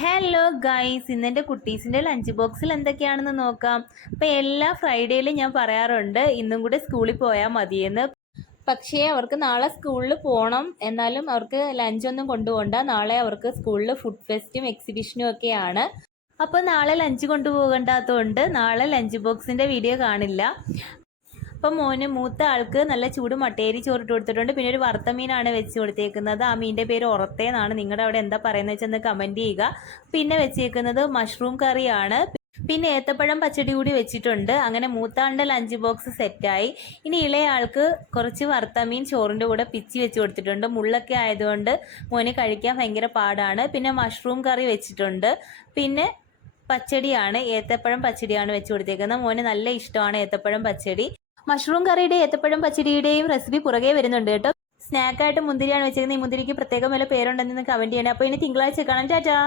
Hello guys, ഇന്നെൻ്റെ കുട്ടീസിൻ്റെ lunch ബോക്സിൽ എന്തൊക്കെയാണെന്ന് നോക്കാം. അപ്പോൾ എല്ലാ ഫ്രൈഡേയിലും ഞാൻ പറയാറുണ്ട് ഇന്നും കൂടെ സ്കൂളിൽ പോയാൽ മതിയെന്ന്. പക്ഷേ അവർക്ക് നാളെ സ്കൂളിൽ പോകണം, എന്നാലും അവർക്ക് ലഞ്ചൊന്നും കൊണ്ടുപോകണ്ട. നാളെ അവർക്ക് സ്കൂളിൽ ഫുഡ് ഫെസ്റ്റും എക്സിബിഷനും ഒക്കെയാണ്. അപ്പോൾ നാളെ ലഞ്ച് കൊണ്ടുപോകണ്ടാത്തതുകൊണ്ട് നാളെ ലഞ്ച് ബോക്സിൻ്റെ വീഡിയോ കാണില്ല. അപ്പം മൂത്ത ആൾക്ക് നല്ല ചൂട് മട്ടേരി ചോറിട്ട് കൊടുത്തിട്ടുണ്ട്. പിന്നെ ഒരു വറുത്ത മീനാണ് വെച്ച് കൊടുത്തേക്കുന്നത്. ആ മീനിൻ്റെ പേര് ഒറത്തേന്നാണ്. നിങ്ങളുടെ അവിടെ എന്താ പറയുന്നത് വെച്ചെന്ന് കമൻറ്റ് ചെയ്യുക. പിന്നെ വെച്ചേക്കുന്നത് മഷ്റൂം കറിയാണ്. പിന്നെ ഏത്തപ്പഴം പച്ചടി കൂടി വെച്ചിട്ടുണ്ട്. അങ്ങനെ മൂത്താളുടെ ലഞ്ച് ബോക്സ് സെറ്റായി. ഇനി ഇളയ ആൾക്ക് കുറച്ച് വറുത്ത മീൻ ചോറിൻ്റെ കൂടെ പിച്ചി വെച്ച് കൊടുത്തിട്ടുണ്ട്. മുള്ളൊക്കെ ആയതുകൊണ്ട് മോന് കഴിക്കാൻ ഭയങ്കര പാടാണ്. പിന്നെ മഷ്റൂം കറി വെച്ചിട്ടുണ്ട്. പിന്നെ പച്ചടിയാണ്, ഏത്തപ്പഴം പച്ചടിയാണ് വെച്ച് കൊടുത്തേക്കുന്നത്. മോന് നല്ല ഇഷ്ടമാണ് ഏത്തപ്പഴം പച്ചടി. മഷ്റൂം കറിയുടെ ഏത്തപ്പഴം പച്ചടിയുടെയും റെസിപ്പി പുറകെ വരുന്നുണ്ട് കേട്ടോ. സ്നാക്കായിട്ട് മുന്തിരിയാണ് വെച്ചിരിക്കുന്നത്. ഈ മുന്തിരിക്ക് പ്രത്യേകം വല്ല പേരുണ്ടെന്ന് കമൻറ്റ് ചെയ്യണേ. അപ്പോൾ ഇനി തിങ്കളാഴ്ച കാണാം. ടാറ്റാ.